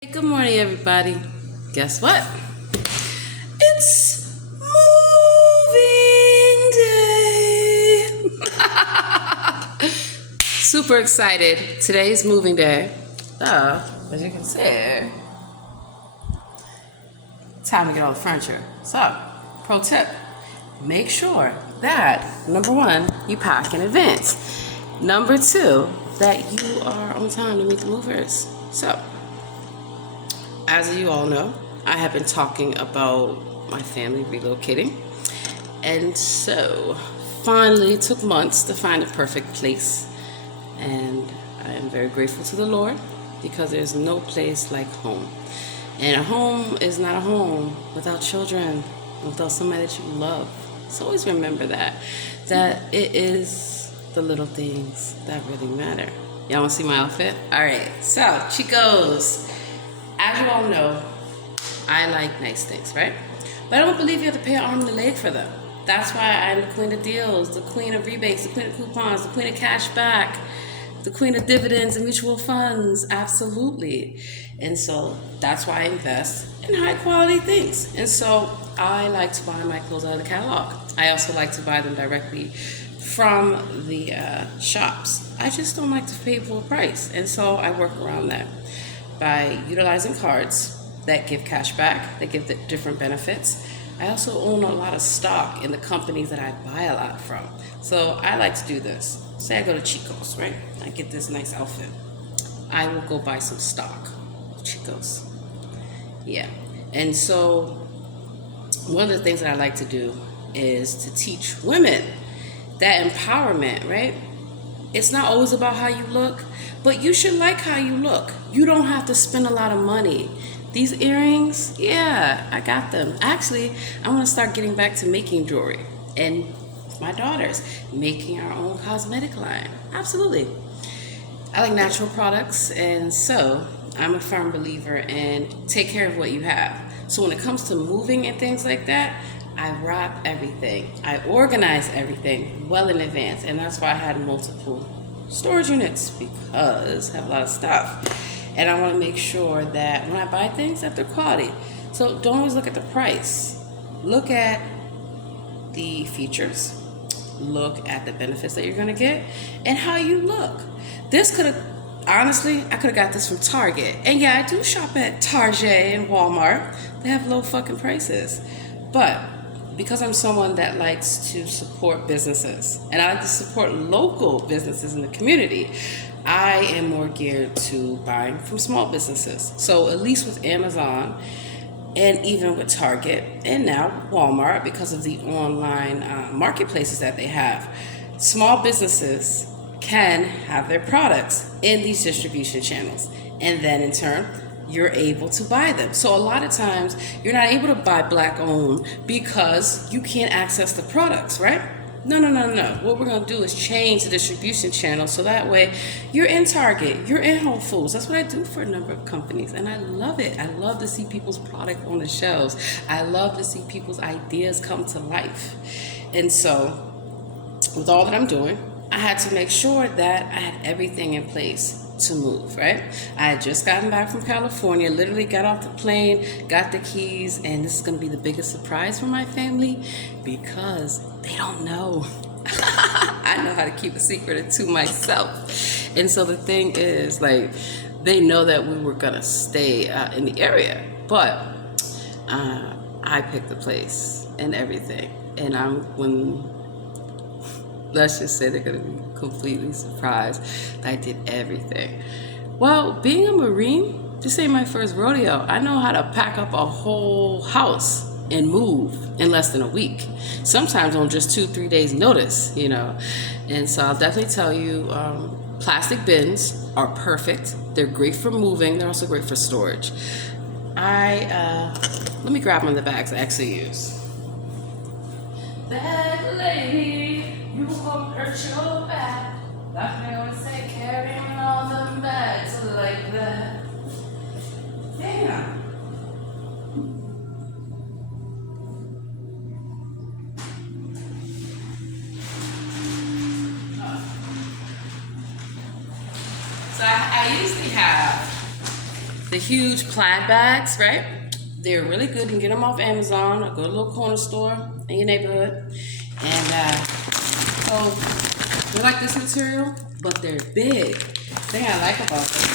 Hey, good morning, everybody. Guess what? It's moving day. Super excited. Today's moving day. So, as you can see, time to get all the furniture. So, pro tip, make sure that, number one, you pack in advance. Number two, that you are on time to meet the movers. So, as you all know, I have been talking about my family relocating. And so, finally, it took months to find a perfect place. And I am very grateful to the Lord because there's no place like home. And a home is not a home without children, without somebody that you love. So always remember that it is the little things that really matter. Y'all want to see my outfit? All right, so Chicos, as you all know, I like nice things, right? But I don't believe you have to pay an arm and a leg for them. That's why I'm the queen of deals, the queen of rebates, the queen of coupons, the queen of cash back, the queen of dividends and mutual funds. Absolutely. And so that's why I invest in high quality things. And so I like to buy my clothes out of the catalog. I also like to buy them directly from the shops. I just don't like to pay full price. And so I work around that by utilizing cards that give cash back, that give the different benefits. I also own a lot of stock in the companies that I buy a lot from. So I like to do this. Say I go to Chico's, right? I get this nice outfit. I will go buy some stock. Chico's. Yeah. And so one of the things that I like to do is to teach women that empowerment, right? It's not always about how you look, but you should like how you look. You don't have to spend a lot of money. These earrings, yeah, I got them. Actually, I want to start getting back to making jewelry. And my daughters, making our own cosmetic line. Absolutely. I like natural products, and so I'm a firm believer in take care of what you have. So when it comes to moving and things like that, I wrap everything. I organize everything well in advance, and that's why I had multiple storage units because I have a lot of stuff. And I want to make sure that when I buy things, that they're quality. So don't always look at the price. Look at the features. Look at the benefits that you're going to get and how you look. This could have, honestly, I could have got this from Target. And yeah, I do shop at Target and Walmart. They have low fucking prices. But because I'm someone that likes to support businesses and I like to support local businesses in the community, I am more geared to buying from small businesses. So at least with Amazon and even with Target and now Walmart, because of the online marketplaces that they have, small businesses can have their products in these distribution channels. And then in turn, you're able to buy them. So a lot of times you're not able to buy black owned because you can't access the products, right? No. What we're going to do is change the distribution channel so that way you're in Target, you're in Whole Foods. That's what I do for a number of companies, and I love it. I love to see people's product on the shelves. I love to see people's ideas come to life. And so with all that I'm doing, I had to make sure that I had everything in place to move, right? I had just gotten back from California, literally got off the plane, got the keys, and this is going to be the biggest surprise for my family because they don't know. I know how to keep a secret to myself. And so the thing is, like, they know that we were going to stay in the area, but I picked the place and everything. And let's just say they're going to be completely surprised that I did everything. Well, being a Marine, this ain't my first rodeo. I know how to pack up a whole house and move in less than a week. Sometimes on just 2-3 days notice, you know. And so I'll definitely tell you, plastic bins are perfect. They're great for moving. They're also great for storage. Let me grab one of the bags I actually use. Bag lady, you won't hurt your back. Like they always say, carrying all them bags like that. Damn. So I usually have the the huge plaid bags, right? They're really good. You can get them off Amazon or go to a little corner store in your neighborhood. And so they're like this material, but they're big. The thing I like about them,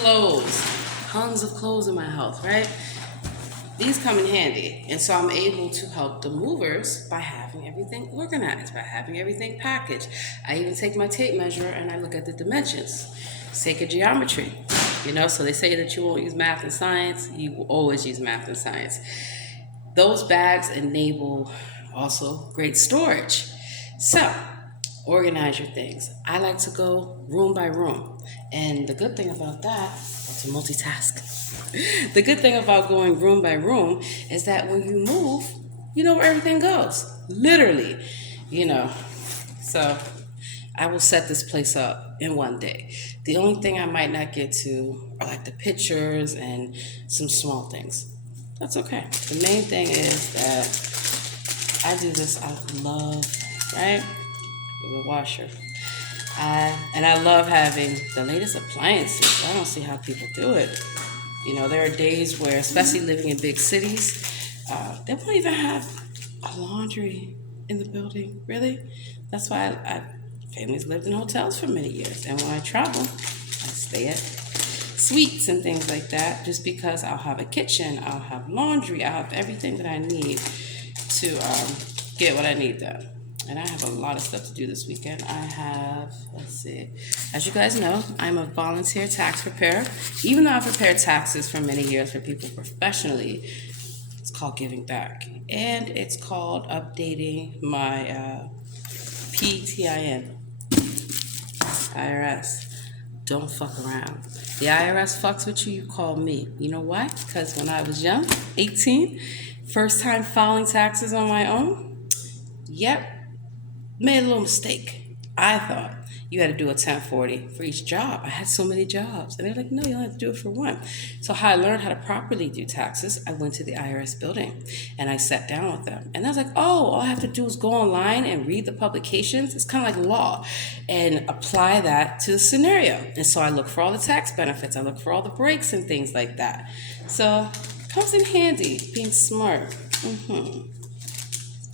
clothes, tons of clothes in my house, right? These come in handy, and so I'm able to help the movers by having everything organized, by having everything packaged. I even take my tape measure and I look at the dimensions, sacred geometry. So they say that you won't use math and science, you will always use math and science. Those bags enable also great storage. So, organize your things. I like to go room by room. And the good thing about that, to multitask. The good thing about going room by room is that when you move, you know where everything goes. Literally, So I will set this place up in one day. The only thing I might not get to are like the pictures and some small things. That's okay. The main thing is that I do this out of love, right? With a washer. And I love having the latest appliances. I don't see how people do it. There are days where, especially living in big cities, they won't even have a laundry in the building. Really? That's why families lived in hotels for many years. And when I travel, I stay at suites and things like that, just because I'll have a kitchen, I'll have laundry, I'll have everything that I need to get what I need done. And I have a lot of stuff to do this weekend. I have, as you guys know, I'm a volunteer tax preparer. Even though I've prepared taxes for many years for people professionally, it's called giving back. And it's called updating my PTIN. IRS. Don't fuck around. The IRS fucks with you, you call me. You know why? Because when I was young, 18, first time filing taxes on my own, made a little mistake. I thought you had to do a 1040 for each job. I had so many jobs. And they're like, no, you only have to do it for one. So how I learned how to properly do taxes, I went to the IRS building and I sat down with them. And I was like, all I have to do is go online and read the publications. It's kind of like law, and apply that to the scenario. And so I look for all the tax benefits. I look for all the breaks and things like that. So it comes in handy, being smart.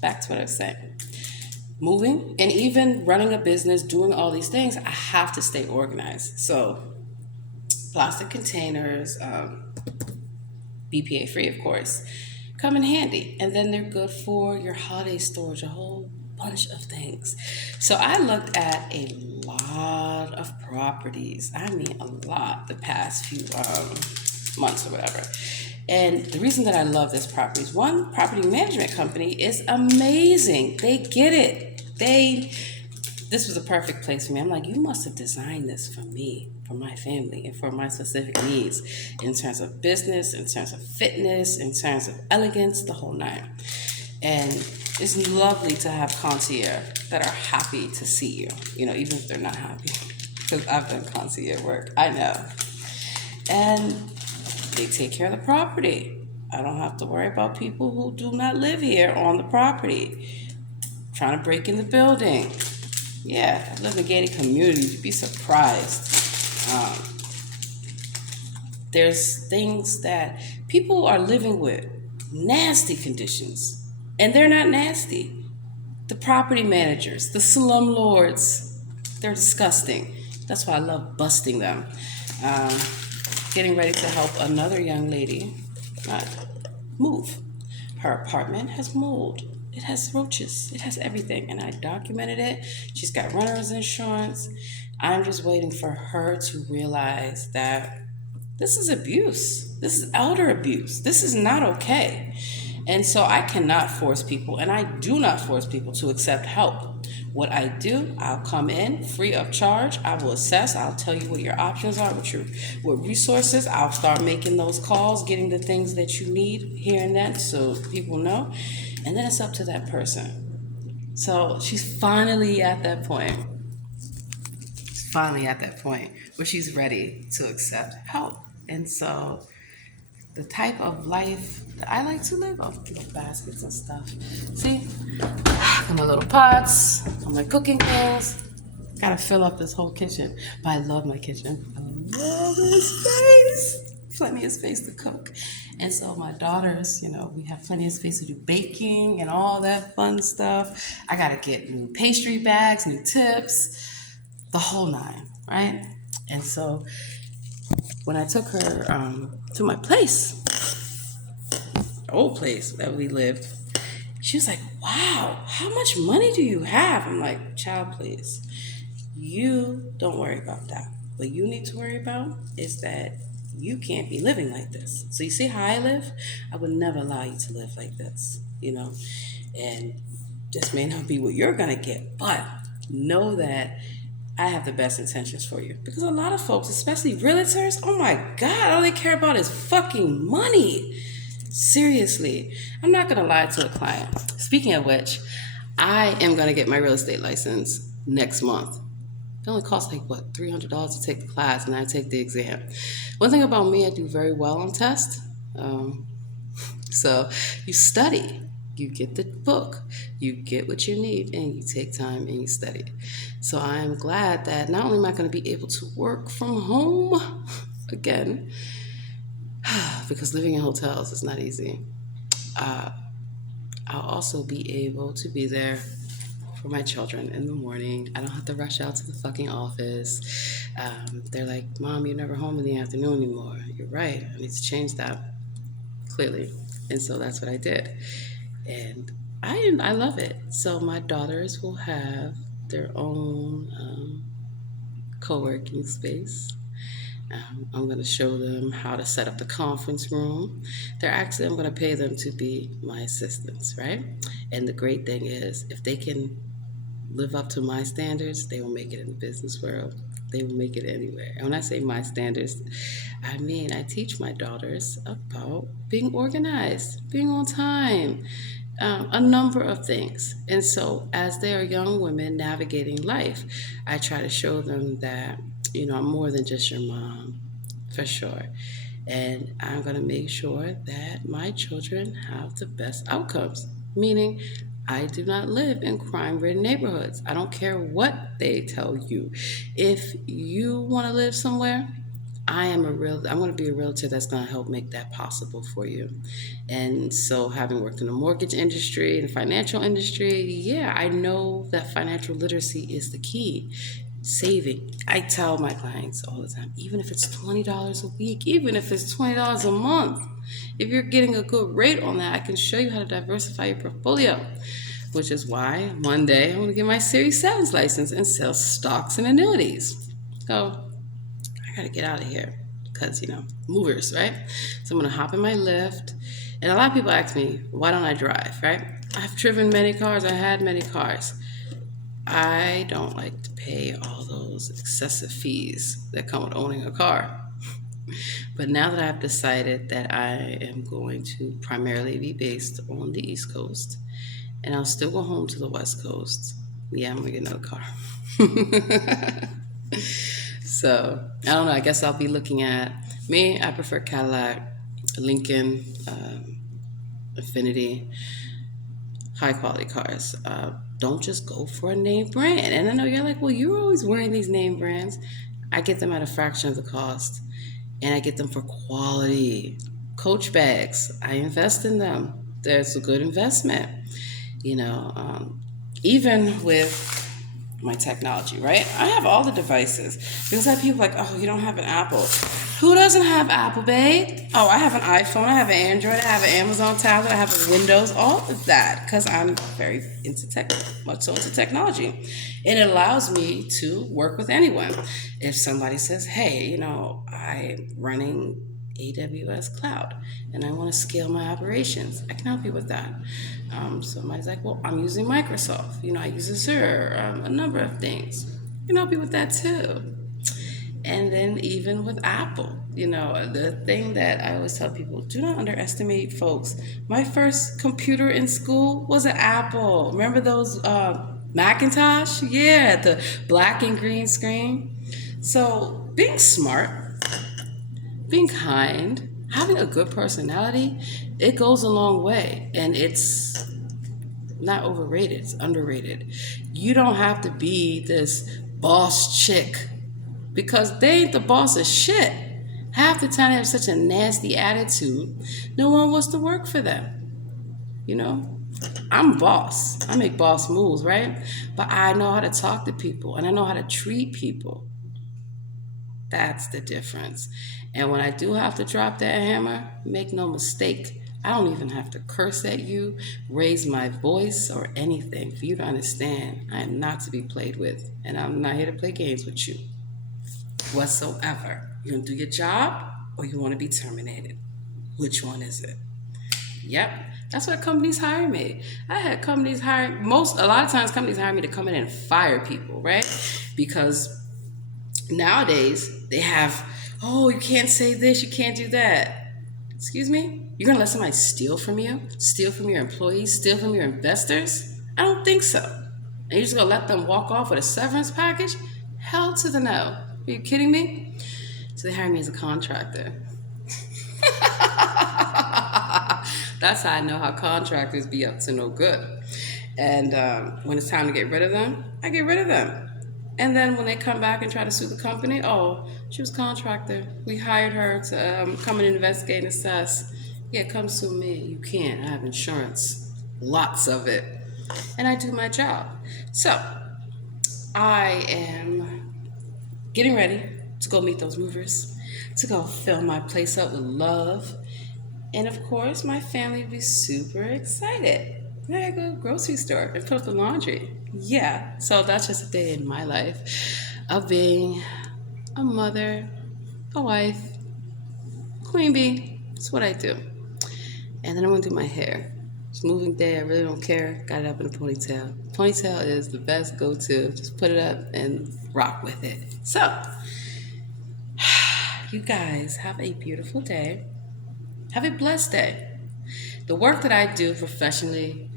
Back to what I was saying. Moving and even running a business, doing all these things, I have to stay organized. So plastic containers, BPA free, of course, come in handy. And then they're good for your holiday storage, a whole bunch of things. So I looked at a lot of properties. I mean, a lot the past few months or whatever. And the reason that I love this property is, one, property management company is amazing. They get it. This was a perfect place for me. I'm like, you must have designed this for me, for my family, and for my specific needs in terms of business, in terms of fitness, in terms of elegance, the whole nine. And it's lovely to have concierge that are happy to see you, even if they're not happy, because I've done concierge work. I know. And they take care of the property. I don't have to worry about people who do not live here on the property trying to break in the building. I live in a gated community. You'd be surprised. There's things that people are living with, nasty conditions, and they're not nasty. The property managers, the slumlords, they're disgusting. That's why I love busting them. Getting ready to help another young lady move. Her apartment has mold. It has roaches. It has everything. And I documented it. She's got renter's insurance. I'm just waiting for her to realize that this is abuse. This is elder abuse. This is not okay. And so I cannot force people, and I do not force people to accept help. What I do, I'll come in free of charge. I will assess. I'll tell you what your options are, what resources. I'll start making those calls, getting the things that you need here and then, so people know. And then it's up to that person. So she's finally at that point. Where she's ready to accept help. And so the type of life that I like to live, little baskets and stuff. See, got my little pots, all my cooking things. Gotta fill up this whole kitchen. But I love my kitchen. I love this space. plenty of space to cook. And so my daughters, we have plenty of space to do baking and all that fun stuff. I gotta get new pastry bags, new tips, the whole nine, right? And so when I took her to my place, old place that we lived, she was like, wow, how much money do you have? I'm like, child, please. You don't worry about that. What you need to worry about is that you can't be living like this. So you see how I live? I would never allow you to live like this, And this may not be what you're gonna get, but know that I have the best intentions for you. Because a lot of folks, especially realtors, oh my God, all they care about is fucking money. Seriously, I'm not gonna lie to a client. Speaking of which, I am gonna get my real estate license next month. It only costs like $300 to take the class, and I take the exam. One thing about me, I do very well on tests. So you study, you get the book, you get what you need, and you take time and you study. So I'm glad that not only am I going to be able to work from home again, because living in hotels is not easy, I'll also be able to be there for my children in the morning. I don't have to rush out to the fucking office. They're like, Mom, you're never home in the afternoon anymore. You're right. I need to change that, clearly. And so that's what I did. And I love it. So my daughters will have their own co-working space. I'm going to show them how to set up the conference room. I'm going to pay them to be my assistants, right? And the great thing is, if they can live up to my standards, they will make it in the business world. They will make it anywhere. And when I say my standards, I mean I teach my daughters about being organized, being on time, a number of things. And so as they are young women navigating life, I try to show them that, I'm more than just your mom, for sure. And I'm going to make sure that my children have the best outcomes, meaning I do not live in crime-ridden neighborhoods. I don't care what they tell you. If you want to live somewhere, I'm going to be a realtor that's going to help make that possible for you. And so having worked in the mortgage industry and financial industry, yeah, I know that financial literacy is the key. Saving. I tell my clients all the time, even if it's $20 a week, even if it's $20 a month, if you're getting a good rate on that, I can show you how to diversify your portfolio, which is why one day I'm going to get my Series 7's license and sell stocks and annuities. So I got to get out of here because, movers, right? So I'm going to hop in my Lyft. And a lot of people ask me, why don't I drive, right? I've driven many cars. I had many cars. I don't like to pay all those excessive fees that come with owning a car. But now that I've decided that I am going to primarily be based on the East Coast, and I'll still go home to the West Coast, yeah, I'm going to get another car. So, I don't know, I guess I'll be looking at, I prefer Cadillac, Lincoln, Infiniti, high quality cars. Don't just go for a name brand. And I know you're like, well, you're always wearing these name brands. I get them at a fraction of the cost, and I get them for quality. Coach bags, I invest in them. There's a good investment. Even with my technology, right? I have all the devices. Because I have people like, oh, you don't have an Apple. Who doesn't have Apple, babe? Oh, I have an iPhone, I have an Android, I have an Amazon tablet, I have a Windows, all of that, because I'm very much so into technology. And it allows me to work with anyone. If somebody says, hey, I'm running AWS Cloud and I want to scale my operations, I can help you with that. Somebody's like, well, I'm using Microsoft. I use Azure, a number of things. I can help you with that too. And then even with Apple, the thing that I always tell people, do not underestimate folks. My first computer in school was an Apple. Remember those Macintosh? Yeah, the black and green screen. So being smart, being kind, having a good personality, it goes a long way. And it's not overrated, it's underrated. You don't have to be this boss chick, because they ain't the boss of shit. Half the time they have such a nasty attitude, no one wants to work for them. You know, I'm boss. I make boss moves, right? But I know how to talk to people and I know how to treat people. That's the difference. And when I do have to drop that hammer, make no mistake, I don't even have to curse at you, raise my voice, or anything for you to understand I am not to be played with. And I'm not here to play games with you whatsoever. You gonna do your job or you wanna be terminated? Which one is it? Yep. That's why companies hire me. I had companies hire a lot of times companies hire me to come in and fire people, right? Because nowadays they have, oh, you can't say this, you can't do that. Excuse me? You're gonna let somebody steal from you? Steal from your employees? Steal from your investors? I don't think so. And you're just gonna let them walk off with a severance package? Hell to the no. Are you kidding me? So they hire me as a contractor. That's how I know how contractors be up to no good. And when it's time to get rid of them, I get rid of them. And then when they come back and try to sue the company, oh, she was a contractor. We hired her to come and investigate and assess. Yeah, come sue me. You can't. I have insurance, lots of it, and I do my job. So I am getting ready to go meet those movers, to go fill my place up with love. And of course, my family will be super excited. I go to the grocery store and put up the laundry. Yeah, so that's just a day in my life of being a mother, a wife, queen bee. That's what I do. And then I'm gonna do my hair. It's moving day, I really don't care. Got it up in a ponytail. Ponytail is the best go-to. Just put it up and rock with it. So, you guys have a beautiful day. Have a blessed day. The work that I do professionally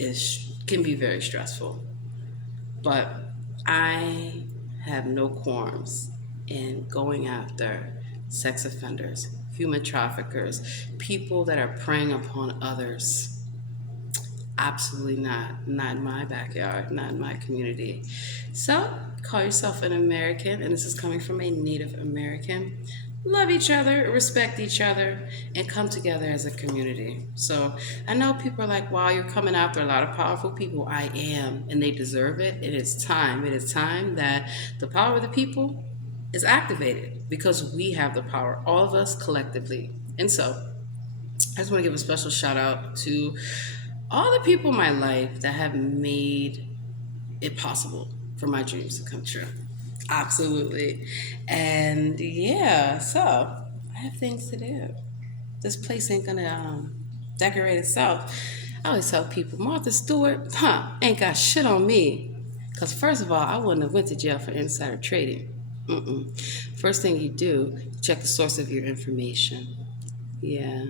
can be very stressful, but I have no qualms in going after sex offenders, human traffickers, people that are preying upon others. Absolutely not. Not in my backyard, not in my community. So, call yourself an American, and this is coming from a Native American. Love each other, respect each other, and come together as a community. So, I know people are like, wow, you're coming after a lot of powerful people. I am, and they deserve it. It is time. It is time that the power of the people is activated because we have the power, all of us collectively. And so, I just want to give a special shout out to all the people in my life that have made it possible for my dreams to come true. Absolutely. And yeah, so I have things to do. This place ain't gonna decorate itself. I always tell people, Martha Stewart, ain't got shit on me. Because first of all, I wouldn't have went to jail for insider trading. First thing you do, check the source of your information. Yeah,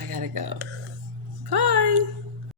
I gotta go. Bye.